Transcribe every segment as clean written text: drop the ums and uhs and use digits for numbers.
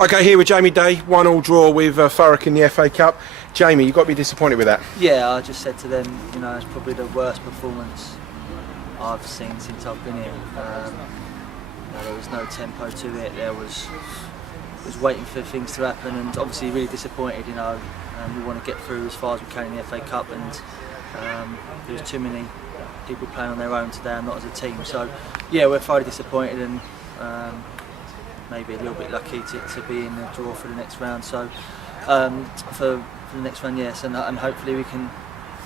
Okay, here with Jamie Day, 1-1 draw with Thurrock in the FA Cup. Jamie, you've got to be disappointed with that. Yeah, I just said to them, it's probably the worst performance I've seen since I've been here. There was no tempo to it. There was waiting for things to happen, and obviously really disappointed. We want to get through as far as we can in the FA Cup, and there was too many people playing on their own today and not as a team. So yeah, we're thoroughly disappointed, and maybe a little bit lucky to be in the draw for the next round. So for the next round, yes, and hopefully we can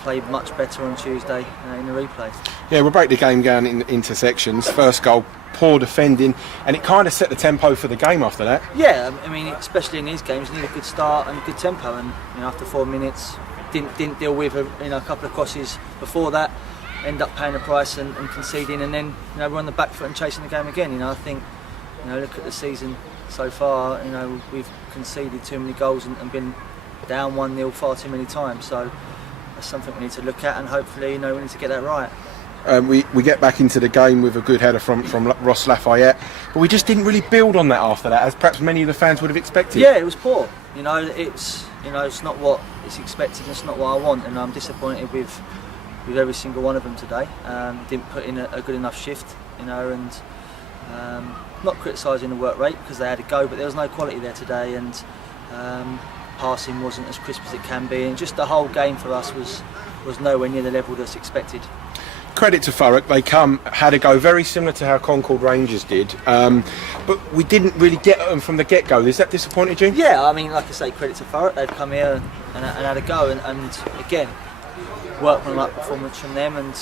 play much better on Tuesday in the replay. Yeah, we'll break the game down into sections. First goal, poor defending, and it kind of set the tempo for the game after that. Yeah, I mean, especially in these games, you need a good start and good tempo, and after 4 minutes, didn't deal with a couple of crosses before that, end up paying the price and conceding, and then we're on the back foot and chasing the game again. I think look at the season so far. We've conceded too many goals and been down 1-0 far too many times. So that's something we need to look at, and hopefully we need to get that right. We get back into the game with a good header from Ross Lafayette, but we just didn't really build on that after that, as perhaps many of the fans would have expected. Yeah, it was poor. It's not what is expected. It's not what I want, and I'm disappointed with every single one of them today. Didn't put in a good enough shift, and not criticising the work rate because they had a go, but there was no quality there today, and passing wasn't as crisp as it can be, and just the whole game for us was nowhere near the level that's expected. Credit to Thurrock, they had a go very similar to how Concord Rangers did, but we didn't really get them from the get-go. Is that disappointed you? Yeah, I mean, like I say, credit to Thurrock. They've come here and had a go, and again, worked on that performance from them, and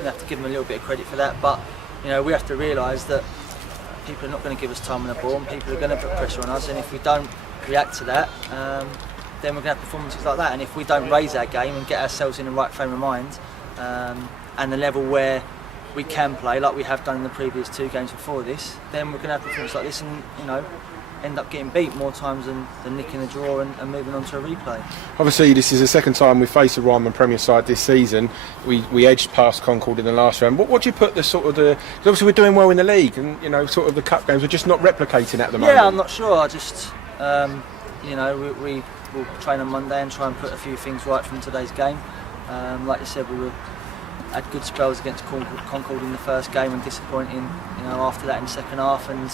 we have to give them a little bit of credit for that. But we have to realise that people are not going to give us time on the ball, and people are going to put pressure on us, and if we don't react to that, then we're going to have performances like that. And if we don't raise our game and get ourselves in the right frame of mind, and the level where we can play like we have done in the previous 2 games before this, then we're going to have performances like this, and end up getting beat more times than nicking the draw and moving on to a replay. Obviously, this is the second time we face a Ryman Premier side this season. We edged past Concord in the last round. What do you put because obviously we're doing well in the league, and sort of the cup games we're just not replicating at the moment. Yeah, I'm not sure. I just we will train on Monday and try and put a few things right from today's game. Like you said, we had good spells against Concord in the first game, and disappointing after that in the second half, and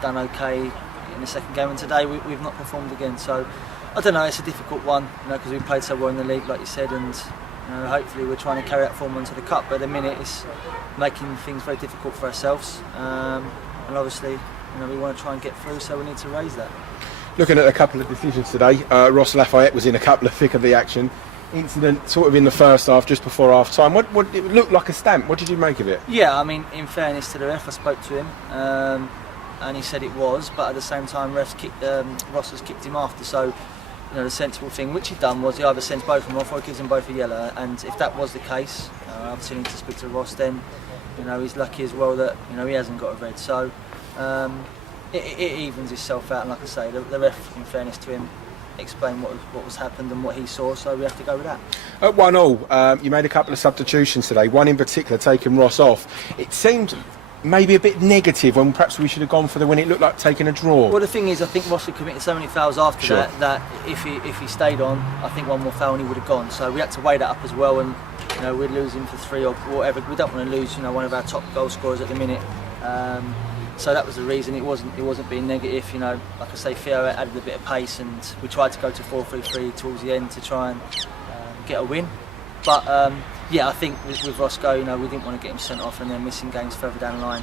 done okay in the second game, and today we've not performed again. So I don't know, it's a difficult one because we played so well in the league, like you said, and hopefully we're trying to carry that form onto the cup, but at the minute it's making things very difficult for ourselves, and obviously we want to try and get through, so we need to raise that. Looking at a couple of decisions today, Ross Lafayette was in a couple of thick of the action. Incident sort of in the first half, just before half time. What it looked like a stamp. What did you make of it? Yeah, I mean, in fairness to the ref, I spoke to him, and he said it was, but at the same time, Ross has kicked him after. So, the sensible thing, which he done, was he either sends both of them off or he gives them both a yellow. And if that was the case, obviously need to speak to Ross. Then, he's lucky as well that he hasn't got a red. So, it evens itself out. And like I say, the ref, in fairness to him, explain what was happened and what he saw, so we have to go with that. At 1-1, you made a couple of substitutions today, one in particular taking Ross off. It seemed maybe a bit negative when perhaps we should have gone for the win. It looked like taking a draw. Well, the thing is, I think Ross had committed so many fouls after that if he stayed on, I think one more foul and he would have gone. So we had to weigh that up as well, and we're losing for 3 or whatever. We don't want to lose one of our top goal scorers at the minute. So that was the reason. It wasn't being negative. Like I say, Theo added a bit of pace, and we tried to go to 4-3-3 towards the end to try and get a win. But I think with Roscoe, we didn't want to get him sent off and then missing games further down the line.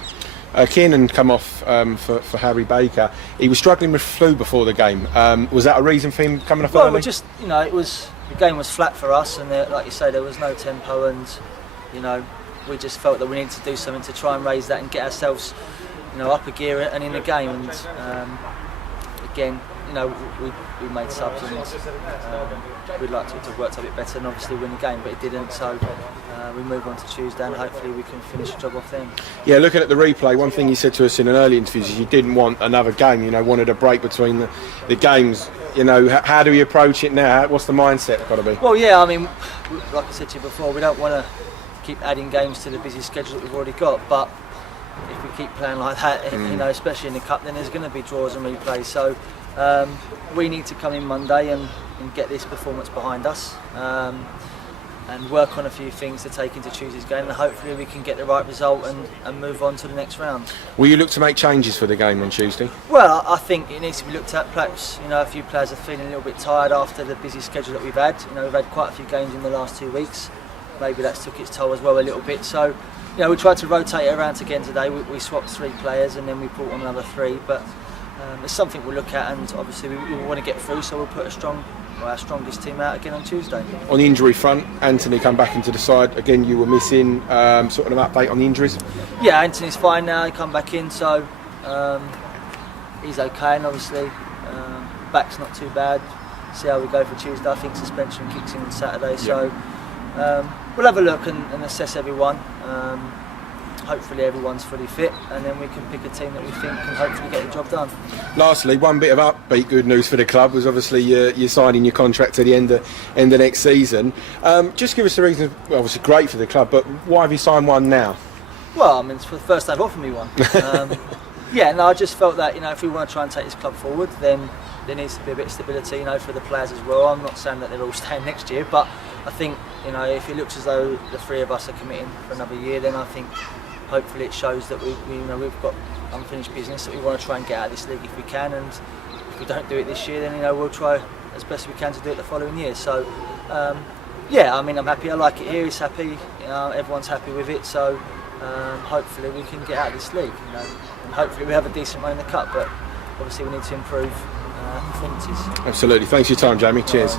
Kiernan come off for Harry Baker. He was struggling with flu before the game. Was that a reason for him coming off early? Well, just the game was flat for us, and like you say, there was no tempo, and we just felt that we needed to do something to try and raise that and get ourselves up a gear and in the game. And again, we made subs, and we'd like to have worked a bit better and obviously win the game, but it didn't. So we move on to Tuesday, and hopefully we can finish the job off then. Yeah, looking at the replay, one thing you said to us in an early interview is you didn't want another game. Wanted a break between the games. How do we approach it now? What's the mindset got to be? Well, yeah, I mean, like I said to you before, we don't want to keep adding games to the busy schedule that we've already got, but if we keep playing like that, you know, especially in the cup, then there's going to be draws and replays. So we need to come in Monday and get this performance behind us. And work on a few things to take into Tuesday's game, and hopefully we can get the right result and move on to the next round. Will you look to make changes for the game on Tuesday? Well, I think it needs to be looked at. Perhaps, you know, a few players are feeling a little bit tired after the busy schedule that we've had. You know, we've had quite a few games in the last 2 weeks. Maybe that's took its toll as well a little bit. So, you know, we tried to rotate it around again today. We swapped 3 players and then we brought on another 3. But it's something we'll look at, and obviously we want to get through. So we'll put our strongest team out again on Tuesday. On the injury front, Anthony come back into the side again. You were missing. Sort of an update on the injuries. Yeah, Anthony's fine now. He come back in, so he's okay, and obviously back's not too bad. See how we go for Tuesday. I think suspension kicks in on Saturday, so we'll have a look and assess everyone. Hopefully everyone's fully fit, and then we can pick a team that we think can hopefully get the job done. Lastly, one bit of upbeat good news for the club was obviously you're signing your contract to the end of next season. Just give us a reason. Well, obviously great for the club, but why have you signed one now? Well, I mean, it's for the first time they've offered me one. Yeah, no, I just felt that, you know, if we want to try and take this club forward, then there needs to be a bit of stability, you know, for the players as well. I'm not saying that they're all staying next year, but I think, you know, if it looks as though the 3 of us are committing for another year, then I think hopefully it shows that we've got unfinished business that we want to try and get out of this league if we can, and if we don't do it this year, then, you know, we'll try as best we can to do it the following year. So yeah, I mean, I'm happy. I like it here. He's happy. You know, everyone's happy with it. So hopefully we can get out of this league. You know, and hopefully we have a decent run in the cup. But obviously we need to improve performances. Absolutely. Thanks for your time, Jamie. Cheers.